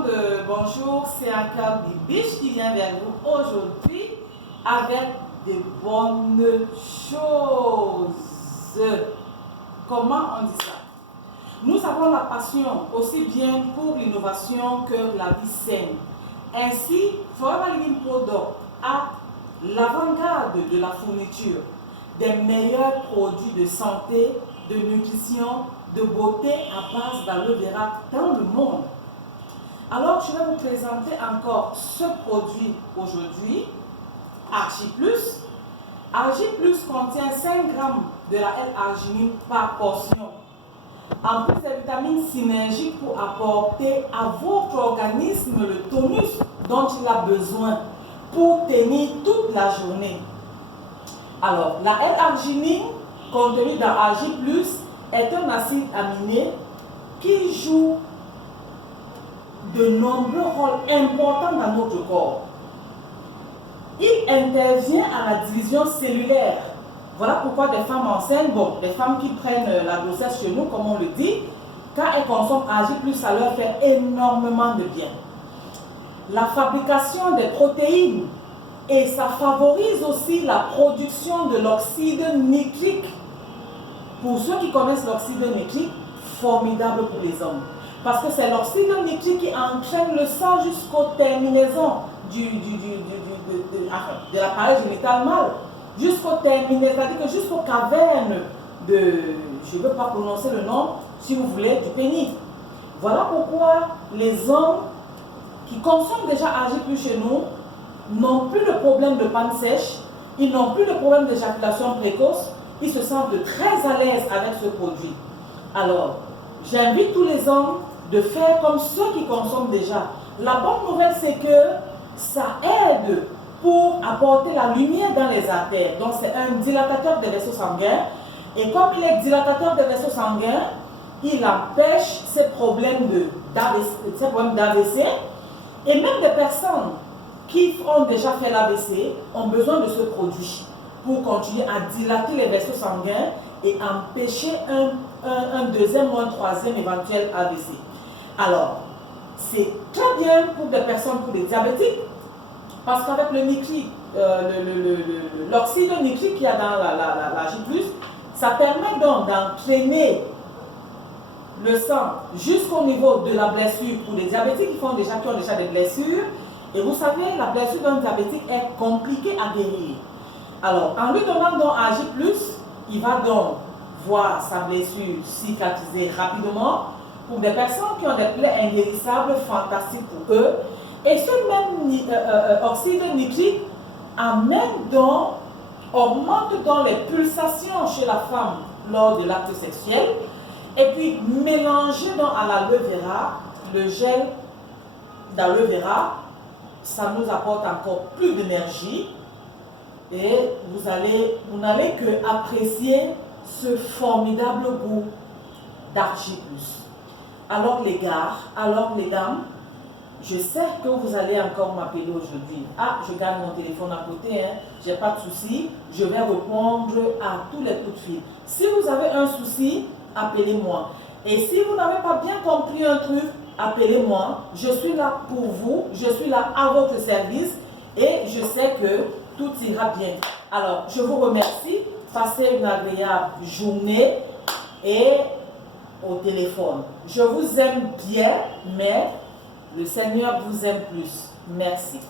monde, bonjour, c'est encore Bibiche qui vient vers vous aujourd'hui avec de bonnes choses. Comment on dit ça? Nous avons la passion aussi bien pour l'innovation que la vie saine. Ainsi, Forever Living Product a l'avant-garde de la fourniture des meilleurs produits de santé, de nutrition, de beauté à base d'aloe vera dans le monde. Alors, je vais vous présenter encore ce produit aujourd'hui, Argiplus. Argiplus contient 5 grammes de la L-arginine par portion. En plus des vitamines synergiques pour apporter à votre organisme le tonus dont il a besoin pour tenir toute la journée. Alors, la L-arginine contenue dans Argiplus est un acide aminé qui joue de nombreux rôles importants dans notre corps. Il intervient à la division cellulaire. Voilà pourquoi des femmes enceintes, des femmes qui prennent la grossesse chez nous, comme on le dit, quand elles consomment Argiplus, ça leur fait énormément de bien. La fabrication des protéines, et ça favorise aussi la production de l'oxyde nitrique. Pour ceux qui connaissent l'oxyde nitrique, formidable pour les hommes. Parce que c'est l'oxyde nitrique qui entraîne le sang jusqu'aux terminaisons de l'appareil génital mâle. Jusqu'aux terminaisons, c'est-à-dire que jusqu'aux cavernes de, je ne veux pas prononcer le nom, si vous voulez, du pénis. Voilà pourquoi les hommes qui consomment déjà Argiplus chez nous n'ont plus de problème de panne sèche, ils n'ont plus de problème d'éjaculation précoce, ils se sentent très à l'aise avec ce produit. Alors, j'invite tous les hommes de faire comme ceux qui consomment déjà. La bonne nouvelle, c'est que ça aide pour apporter la lumière dans les artères. Donc, c'est un dilatateur des vaisseaux sanguins. Et comme il est dilatateur des vaisseaux sanguins, il empêche ces problèmes d'AVC. Et même des personnes qui ont déjà fait l'AVC ont besoin de ce produit pour continuer à dilater les vaisseaux sanguins et empêcher un deuxième ou un troisième éventuel AVC. Alors, c'est très bien pour des personnes, pour les diabétiques, parce qu'avec le nitrique, l'oxyde nitrique qu'il y a dans l'Argiplus, ça permet donc d'entraîner le sang jusqu'au niveau de la blessure pour les diabétiques qui ont déjà des blessures. Et vous savez, la blessure d'un diabétique est compliquée à guérir. Alors, en lui donnant donc Argiplus, il va donc voir sa blessure cicatriser rapidement. Pour des personnes qui ont des plaies inguérissables, fantastique pour eux. Et ce même oxyde nitrique augmente donc les pulsations chez la femme lors de l'acte sexuel. Et puis, mélangé donc à l'aloe vera, le gel d'aloe vera, ça nous apporte encore plus d'énergie. Et vous n'allez que apprécier ce formidable goût d'Argiplus. Alors les gars, alors les dames, je sais que vous allez encore m'appeler aujourd'hui. Ah, je garde mon téléphone à côté, hein. J'ai pas de souci, je vais répondre à tous les coups de fil. Si vous avez un souci, appelez-moi. Et si vous n'avez pas bien compris un truc, appelez-moi. Je suis là pour vous, je suis là à votre service et je sais que tout ira bien. Alors, je vous remercie. Passez une agréable journée et au téléphone. Je vous aime bien, mais le Seigneur vous aime plus. Merci.